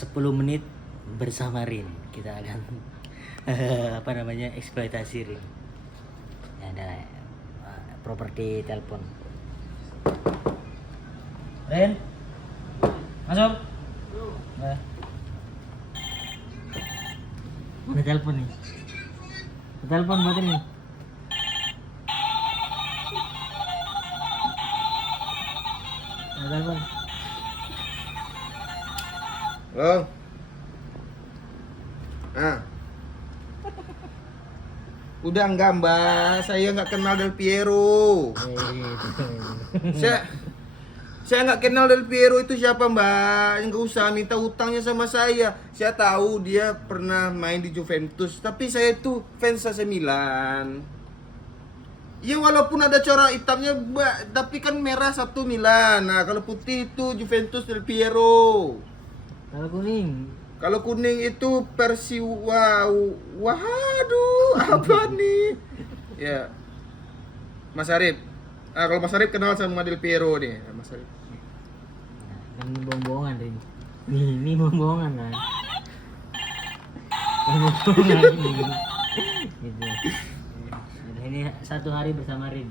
10 menit bersama Rin. Kita akan eksploitasi Rin. Ya, ada properti telepon. Rin, masuk. Nah. Ada telepon nih. Ada telepon buat ini. Ada telepon. Halo. Udah enggak mbak, saya nggak kenal Del Piero. Saya nggak kenal Del Piero itu siapa mbak. Nggak usah minta utangnya sama saya. Saya tahu dia pernah main di Juventus, tapi saya itu fans AC Milan. Ya walaupun ada corak hitamnya mbak, tapi kan merah satu Milan. Nah kalau putih itu Juventus Del Piero. Kalau kuning itu Persiwa. Waduh, apa nih? Ya. Mas Arif. Kalau Mas Arif kenal sama Del Piero nih, Mas Arif. Kan ini bohong-bohongan, Rin. Ini bohong-bohongan kan. Bohong-bohongan ini. Gitu. Ini 1 hari bersama Rin.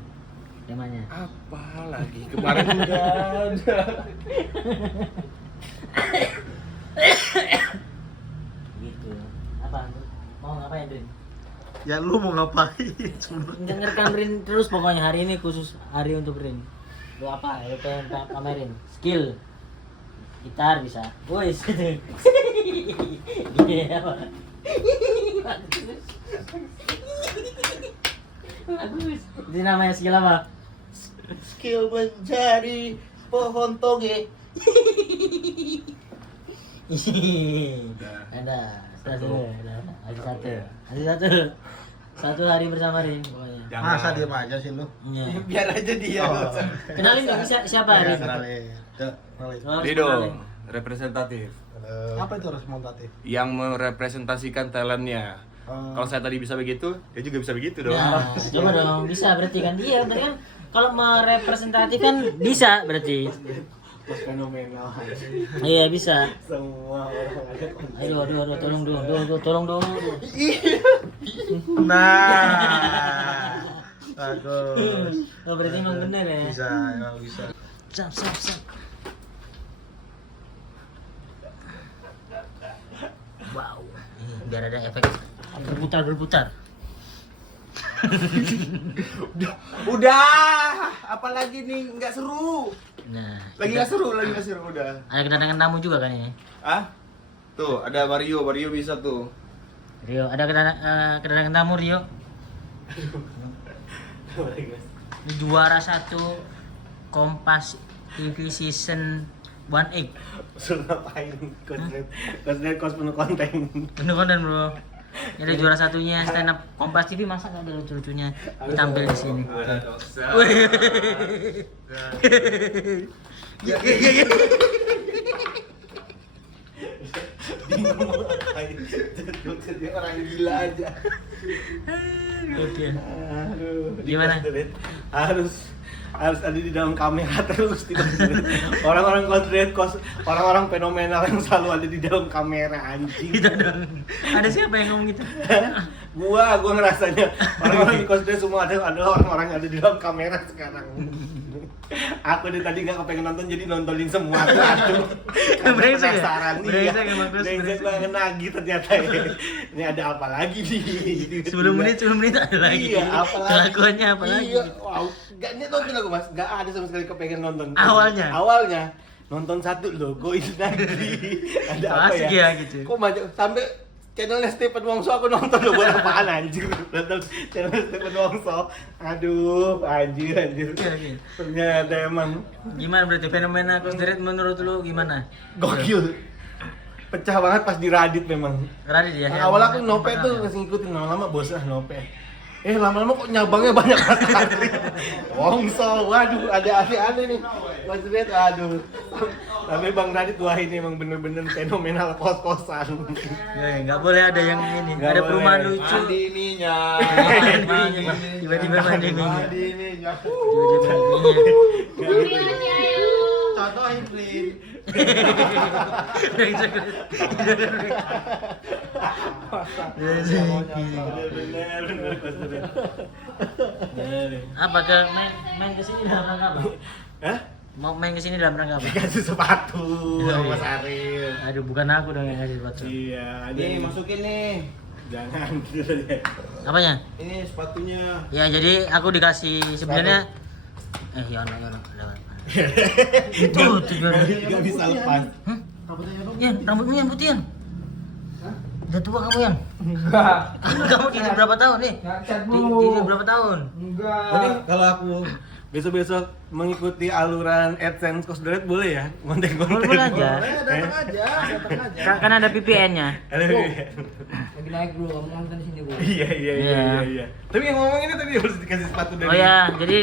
Temanya. Apa lagi? Kemarin udah ada. Gitu. Apa? Mau ngapain, Rin? Ya lu mau ngapain? Nggak ngerekam Rin terus pokoknya hari ini khusus hari untuk Rin. Lu apa? Lu pengen pamerin skill gitar bisa. Woi, iya. Bagus. Ini namanya skill apa? Skill menjadi pohon toge. Ada satu. 1 hari bersama Rin pokoknya. Masa diem aja sih lu? Iya. Biar aja dia. Kenalin dong siapa Ya, Rin? kenalin. Harus Rido, kenalin. representatif Apa itu representatif? yang merepresentasikan talentnya. Kalau saya tadi bisa begitu, dia juga bisa begitu dong. Nah, coba dong, bisa berarti kan dia berarti kan kalau merepresentasikan bisa berarti. Fenomenal. Iya bisa. Semua orang ada. Ayo, tolong dong. Nah, bagus. Oh, berarti emang bener ya. Bisa, emang bisa. Sap. Wow, ini biar ada efek berputar. Udah, apalagi nih nggak seru. Nah, Lagi nggak seru udah. ada kedatangan tamu juga kan ini. Tuh, ada Mario bisa tuh. Rio, ada kedatangan tamu Rio. Ini juara 1 Kompas TV season 1 Suruh ngapain? Kos penuh konten. Penuh konten bro. Ini ada juara satunya stand up Kompas TV, masa nggak ada lucu-lucunya ditampil di sini. Ya. Bingung mau ngapain. Dia orang gila aja. Oke. Aduh. Gimana? Harus ada di dalam kamera terus tidak. Orang-orang orang-orang fenomenal yang selalu ada di dalam kamera anjing. Gitu dong. Ada siapa yang ngomong gitu? Gua ngerasanya orang-orang di cosplay semua adalah orang-orang yang ada di dalam kamera sekarang. Aku dari tadi nggak kepengen nonton jadi nontonin semua tuh. Brengsek ya? Penasaran nih. Brengsek emang, Gus, Brengsek brengsek. banget nagih ternyata ya. Ini ada apa lagi nih? 10 menit ada lagi. Iya, apa lagi? Kelakuannya apa lagi? Iya, wow. Gak nonton aku mas, gak ada sama sekali kepengen nonton. Awalnya? Nonton satu logo ini lagi. Ada So, apa asik ya? ya, gitu. Kok banyak sampai channelnya Stephen Wongso aku nonton loh buat apaan anjir. Nonton channel Stephen Wongso. Aduh, anjir. Iya. Ternyata emang Gimana berarti fenomena Kosderet menurut lu gimana? gokil. Pecah banget pas di Radit memang. Radit ya. Nah, awal aku Nope tuh masih ngikutin, lama-lama bosan Nope. Lama-lama kok nyabangnya banyak banget. Wongso, waduh ada aneh-aneh nih. Mas Red, aduh. Tapi Bang Radit wah ini emang bener-bener fenomenal kos-kosan. Ya, nggak boleh ada yang ini. Nggak Ada boleh. perumahan lucu. Mandi ininya. Tiba-tiba mandi ininya. Mandi ininya. Tiba-tiba mandi ininya. Contohin, Rin. Apa ke main ke sini dalam rangka apa? Hah? Mau main ke sini dalam rangka apa? Kasih sepatu Iya, sama iya. Mas Aril. Aduh, bukan aku dong yang ngasih sepatu. Iya, Nih, masukin nih. Jangan gitu deh. Apanya? Ini sepatunya. Ya jadi aku dikasih sebenarnya Yono itu tujuan. Enggak bisa lepas. Yan, rambutmu yang putih Yan. Udah tua kamu Yan. Enggak. Kamu tidur berapa tahun nih? Cat Tidur berapa tahun? Enggak. Jadi kalau aku besok-besok mengikuti aluran AdSense Kosderet boleh ya? Konten-konten. Boleh aja. Datang aja, datang aja. Kan ada VPN-nya. Lagi naik dulu, kamu nonton di sini, Bu. Iya. Tapi yang ngomong ini tadi harus dikasih sepatu dari. Oh ya, jadi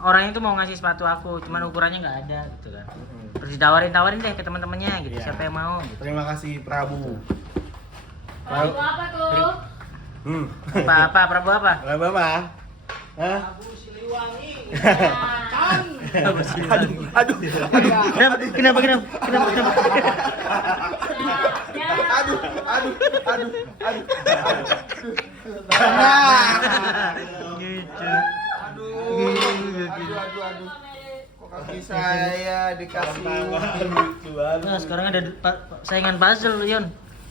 orang itu mau ngasih sepatu aku, cuman ukurannya nggak ada gitu kan. Terus ditawarin deh ke teman-temannya gitu, Iya. siapa yang mau gitu. Terima kasih Prabu. Prabu apa tuh? Apa Prabu apa? Prabu apa? Hah? Aduh. Kenapa? Gitu. Aduh. Kok kaki saya dikasih Nah, sekarang ada saingan puzzle, Yon.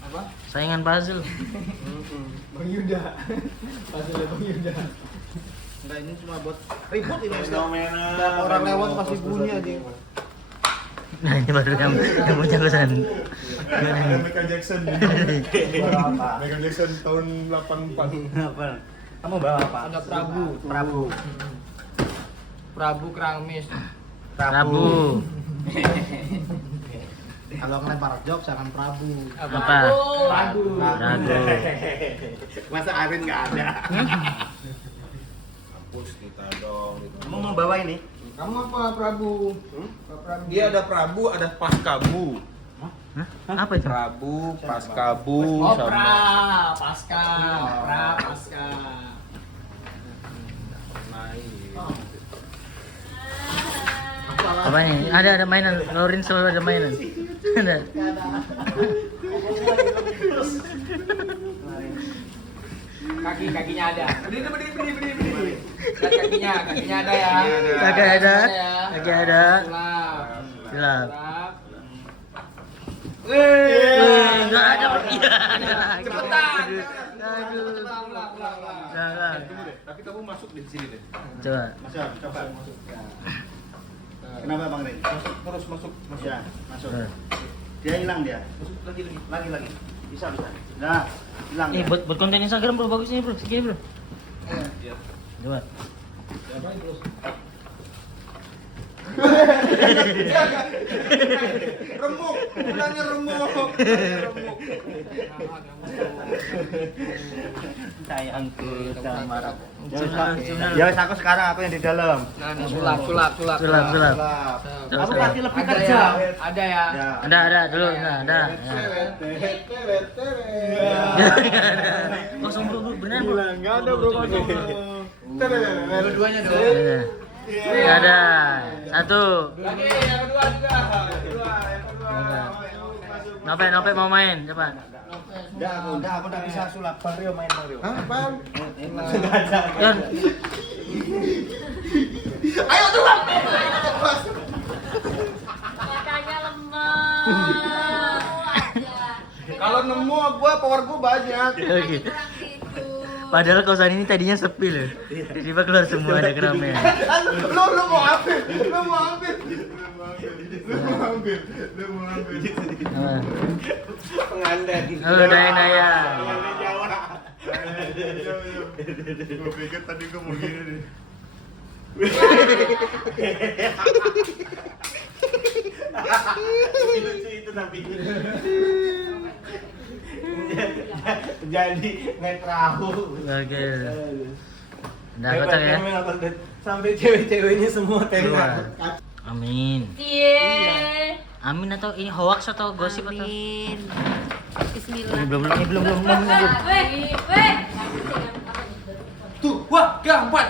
apa? Saingan puzzle. Bang Yuda. Pasal Bang Yuda. Enggak, ini cuma buat ribut ini. Setiap orang lewat pasti bunyi aja. Nah, ini baru yang punya kesan. Michael Jackson. Michael Jackson tahun 84. Apa? Kamu bawa apa? Ada Prabu. Prabu Kramis. Prabu. Kalau ngelempar jok jangan Prabu. Apa? Prabu. Ragu. Masa Arin nggak ada? Hapus kita dong. Kamu mau bawa ini? Kamu apa Prabu? Prabu. Dia ada Prabu, ada Paskabu. Hah? Apa itu? Prabu, Paskabu, Oh, sama Paska. Apa ini? Ada mainan. Laurin selalu ada mainan. Ada. Kakinya ada. Berdiri. Lihat kakinya ada ya. Kagak ada. Kagak ada. Sulap. Gelap. Sulap. Enggak ada. Iya, ada lagi. Cepetan. Aduh. Jangan. Tapi kamu masuk di sini deh. Coba. Coba masuk. Kenapa Bang Rin? terus masuk. Ya, masuk. Eh. Dia hilang dia. Lagi. Bisa. Nah, hilang. Eh, Ya. buat konten Instagram bro, bagus nih bro, segini bro. Iya. Coba. Remuk, bilangnya remuk. Sayangku sama Ya, aku sekarang aku yang di dalam. Nah, sulap. Sulap. Aku pasti lebih Ada kerja. ya. Ada ya. Ya. Ada dulu, nah ada. Ya. Kosong bro, benar bro. Enggak ada bro kosong. Dua-duanya dong. Ada. Nggak ada. Satu. Lagi yang kedua juga. Nope mau main, coba. Udah, aku udah bisa sulap. Bang Rio main Bang Rio. Hah, apaan? Yon. Matanya lemah. Kalau nemu gua power gua banyak. Oke. Padahal kosan ini tadinya sepi loh. Tiba-tiba keluar semua ada keramaian. Lu mau ambil. Apa? Pengandan. Lu daya. Gue pikir tadi gue mau gini nih. Lucu itu tapi. Jadi naik perahu. Oke. Udah kocak ya. Sampai cewek-ceweknya semua Keluar. tengah. Amin. Cie. Amin atau ini hoax atau gosip atau? Amin. Bismillah. Ini belum. Weh. Tuh, wah, gambut.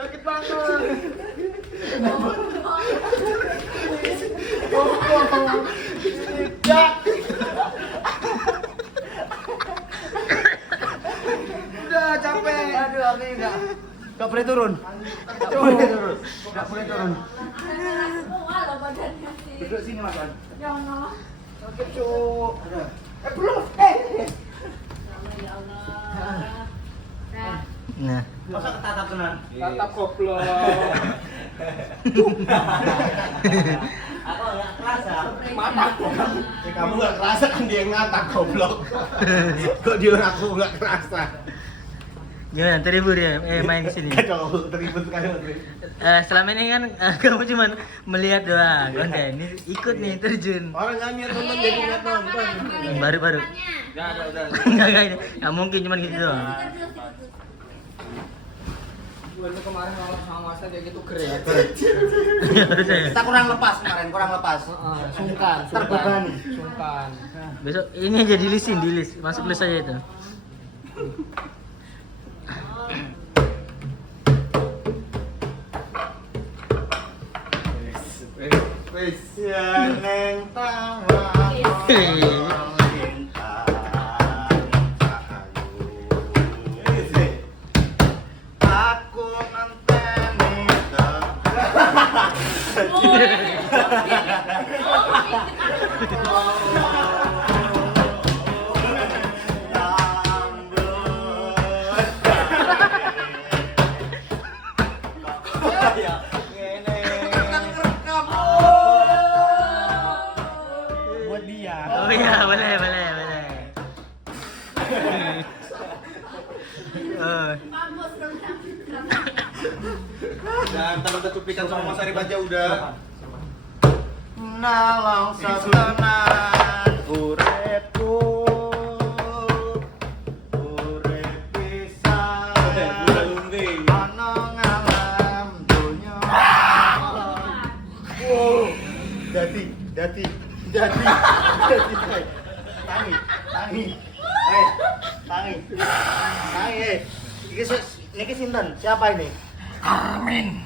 Sakit banget. Udah capek. Aduh, aku enggak boleh turun. Enggak boleh turun. Enggak boleh turun. Wah, lo badannya sih. Duduk sini, Mas. Ya Allah. Sakit, Cuk. Belum. Ya Allah. Nah, Nah. Masa ketatap tenan? Tatap goblok. Aku nggak kerasa. Kamu nggak kerasa kan dia yang ngatak goblok. Kok dia ngaku nggak kerasa? Gimana terhibur ya main ke sini? Kacau, teribut sekali. Selama ini kan kamu cuma melihat doang. Oke, ini ikut nih terjun. Orang nyanyi nonton jadi nggak nonton. Baru-baru. Enggak ada udah. Enggak mungkin cuma gitu doang. Gue tuh kemarin ngomong sama Mas kayak gitu keren. Harus saya. Kita kurang lepas kemarin, kurang lepas. Sungkan. Terbebani. Sungkan. Besok ini aja di list, masuk list aja itu. Wes ya neng tawa. Aku ngenteni Buat dia. Oh iya, boleh. Oh. Dan ntar udah cuplikan sama Mas Ari Baja udah. nalang satenan uripku urip pisan ana ngalam donya Dati. tangi iki sinten siapa ini Carmen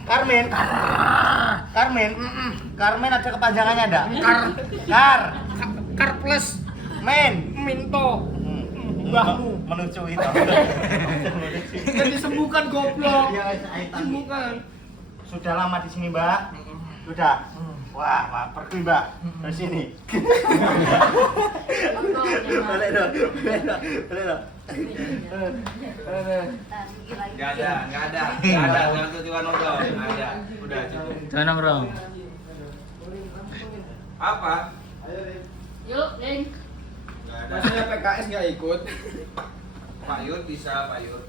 ada kepanjangannya enggak? Kar plus Minto. mbahmu menuju itu. Kan disembuhkan goblok. Iya, ayo tangi. Sembuhkan. Sudah lama di sini, Mbak? Sudah. Wah, pergi, Mbak. Dari sini. Boleh dong. Enggak ada. Jangan tiba-tiba nongol. Enggak ada. Udah cukup. Jangan nongkrong. Apa? Yuk, Ding. Enggak ada. Maksudnya PKS enggak ikut. Pak Yud bisa, Pak Yud.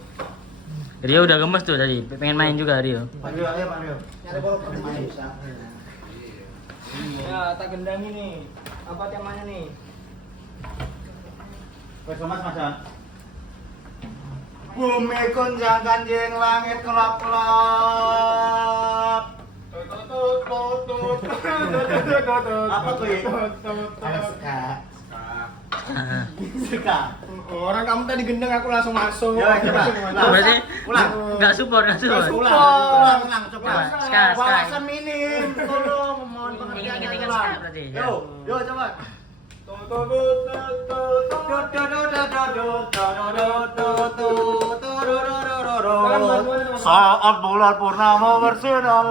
Rio udah gemes tuh tadi, pengen main juga Rio. Pak Rio, ayo Pak Rio. Nyari bola main bisa. Ya, tak gendangi nih. Apa temanya nih? Wes Mas. Bumi kunjang kanjeng langit kelap-kelap. Apa tuh ya? Suka. Orang kamu tadi gendeng aku langsung masuk. Ya, coba. Berarti Ulang. nggak support. Ulang, coba. Coba, ska. Wawasan minim, tolong mohon pengertiannya Ingat-ingat coba. ska berarti, ya. Yo, coba. Saat bulan purnama bersinar,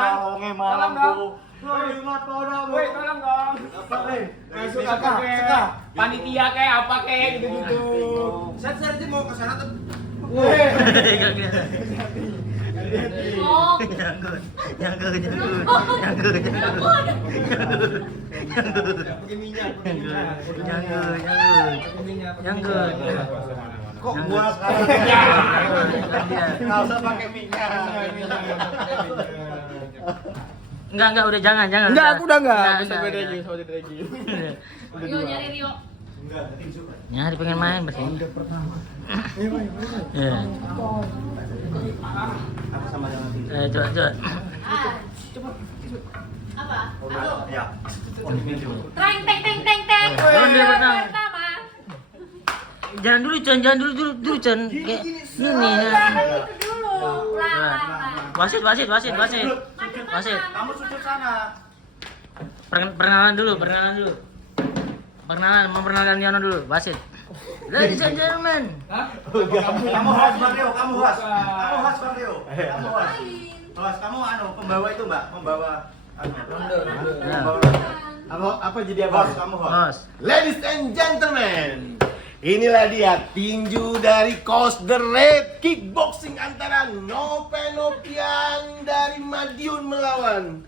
naungi malamku. Ingat padamu. Woi, tolong dong. Apa nih? Masuk apa kayak panitia kayak apa kayak gitu-gitu. Saya tadi mau ke sana tuh. Oh. Nyangkut. Pakai minyak. Nyangkut. Kok gua sekarang? Nggak usah pakai minyak. Enggak, udah jangan. Enggak, aku udah enggak. Bisa Enggak. beda lagi, Yuk, nyari Rio. Nyari pengen main berarti. Iya. Aku sama dengan nanti. Coba. Apa? Ya. Teng teng teng teng teng. Ronde pertama. Pertama. Jangan dulu Chan. Kayak ini. Itu dulu. Ulang. Wasit. Kamu sudut sana. Perkenalan dulu. Memperkenalkan Yono dulu, wasit. Ladies and gentlemen. Kamu host Bang Rio, kamu host Bang Rio. Kamu host. Host, kamu pembawa itu, Mbak, pembawa Ya. apa jadi apa? Host, kamu host. Host. Ladies and gentlemen, inilah dia tinju dari Coast the Red, kickboxing antara Nopenopian dari Madiun melawan.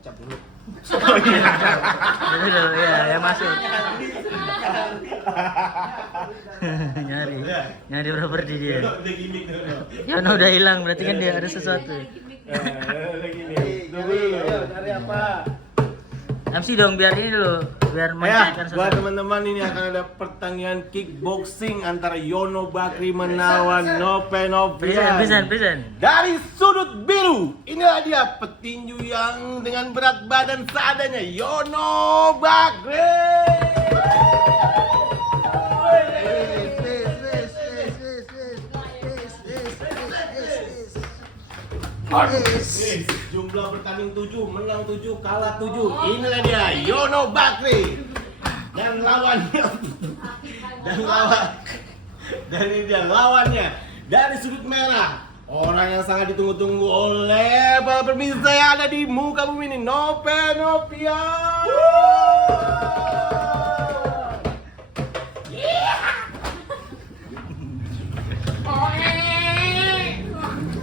Dulu ya masuk. Nyari properti dia. Yono udah hilang, berarti kan dia ada sesuatu. Cari apa? MC dong biar ini dulu, biar Ya, mencairkan buat sesuatu. teman-teman ini akan ada pertandingan kickboxing antara Yono Bakri melawan Nopenopian. Present. Dari sudut biru, inilah dia petinju yang dengan berat badan seadanya, Yono Bakri. Jumlah bertanding 7, menang 7, kalah 7. Inilah dia Yono Bakri. Dan ini dia lawannya dari sudut merah. Orang yang sangat ditunggu-tunggu oleh para pemirsa yang ada di muka bumi ini, Nopenopian.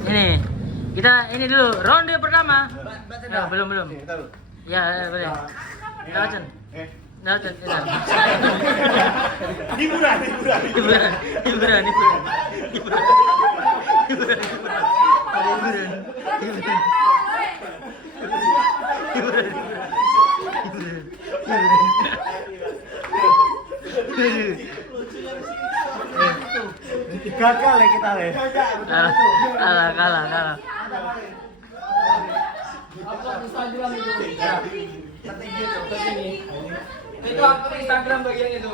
Ini kita ini dulu ronde pertama. Ya, belum. Ya, boleh. Kita Hiburan. Gagal ya kita le. Kalah. Itu akun Instagram bagian itu.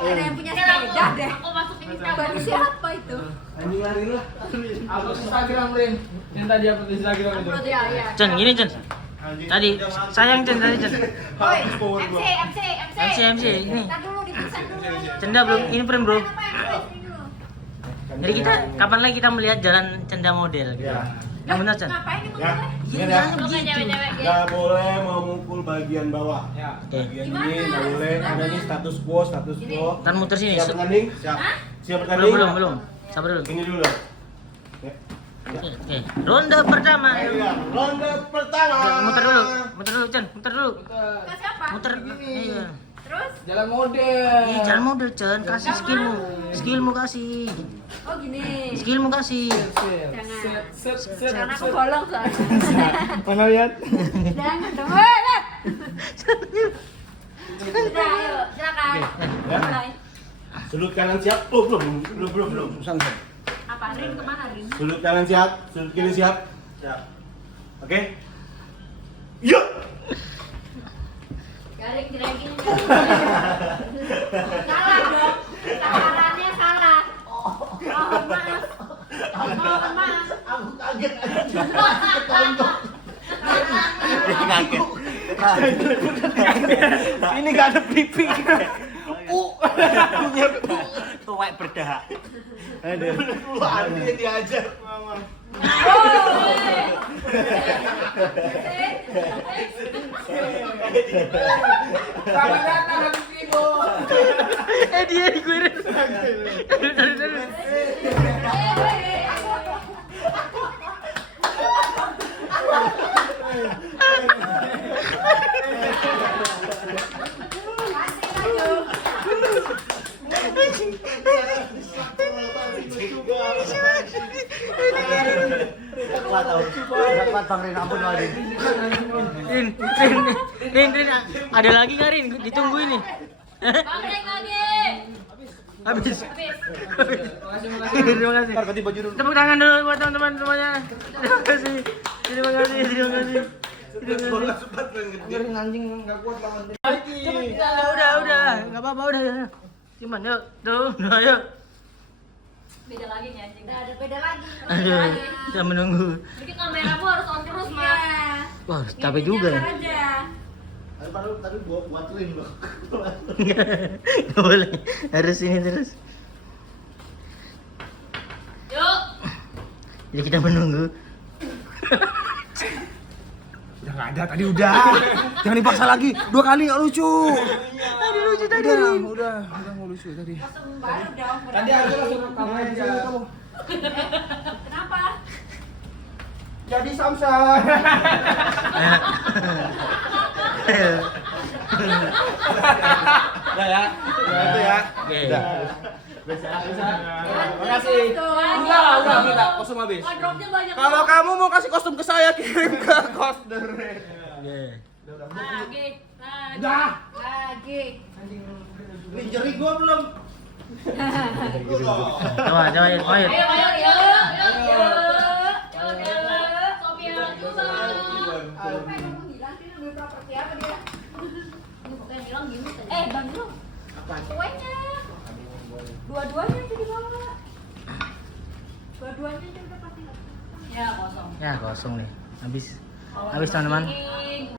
Ada yang punya sepeda deh. Aku masukin Instagram. Bagi siapa itu? Akun Instagram Rin. Yang tadi akun Instagram itu. Upload ya. Cen, gini Cen. Tadi sayang Cen tadi Cen. Oi, MC. Ini. Ntar dulu dipesan dulu. Cenda belum, ini frame bro. Apa yang ini dulu? Jadi kita kapan lagi kita melihat jalan Cenda model gitu. Yang benar Cen. Ngapain ini Ya. Iya, Ini jangan Bukan begitu. cewek-cewek ya. Nggak boleh memukul bagian bawah. Ya. Bagian Gimana? ini nggak boleh. Ada nih status quo. Ntar muter sini. Siap bertanding? Siap. Siap bertanding? Belum. Sabar dulu. Ini dulu. Ya. Oke. Ronde pertama. Ayo ya, ronde pertama. Muter dulu Cen. Muter dulu. Ke siapa? Muter. Iya. Terus? Jalan model. Ih, jalan model Cen, kasih skillmu kasih. Oh gini. Skillmu kasih. Set. Karena aku bolong soalnya. Mana lihat? Jangan dong. Lihat. Sudah, ayo, silakan. Mulai. Sudut kanan siap. Oh, belum. Apa Rin kemana Rin? Sudut kanan siap, sudut kiri siap. Siap. Oke? Yuk. Garing lagi. Salah dong. Sasarannya salah. Mohon maaf. Aku kaget aja. Ini nggak ada pipi. Tuwek berdahak. Aduh. Artinya diajar mama. Selamat datang di Ibu. Dia di gue. Terus. Rin, ada lagi nggak Rin? Ditunggu ini. Balik lagi. Habis. Makasih. Terima kasih. Ntar ganti baju dulu. Tepuk tangan dulu buat teman-teman semuanya. Terima kasih. Terima kasih. Terima kasih. Bola sempat gede. Anggerin anjing nggak kuat lawan dia. Udah. Enggak apa-apa udah. Cuman yuk, tuh, ayo. Beda lagi nih anjing. Ada beda lagi. Aduh, kita menunggu. Bikin kamera gua harus on terus, Mas. Wah, capek juga ya. Aja. Tadi gua buatin loh. Nggak boleh. Harus ini terus. Yuk. Jadi kita menunggu. Udah nggak ada tadi udah. Jangan dipaksa lagi. 2 kali nggak lucu. Tadi lucu tadi. Udah nggak lucu tadi. Kosong baru dong. Tadi aku langsung rekam aja. Kenapa? Jadi Samsung. Udah ya. Itu ya. Oke. Makasih. Enggak minta kostum habis. Wardrobe-nya banyak. Kalau kamu mau kasih kostum ke saya kirim ke Cost the Red. Oke. Lagi. Udah. Lagi. Ini jeri gua belum. Coba, ayo. Ayo. Sophia juga. Apa yang kamu bilang sih lebih properti apa dia? Ini pokoknya bilang gini. Bang Dulu. Apa? Kuenya. Dua-duanya aja dibawa. Dua-duanya aja udah pasti. Ya, kosong. Ya, kosong nih. Habis teman-teman.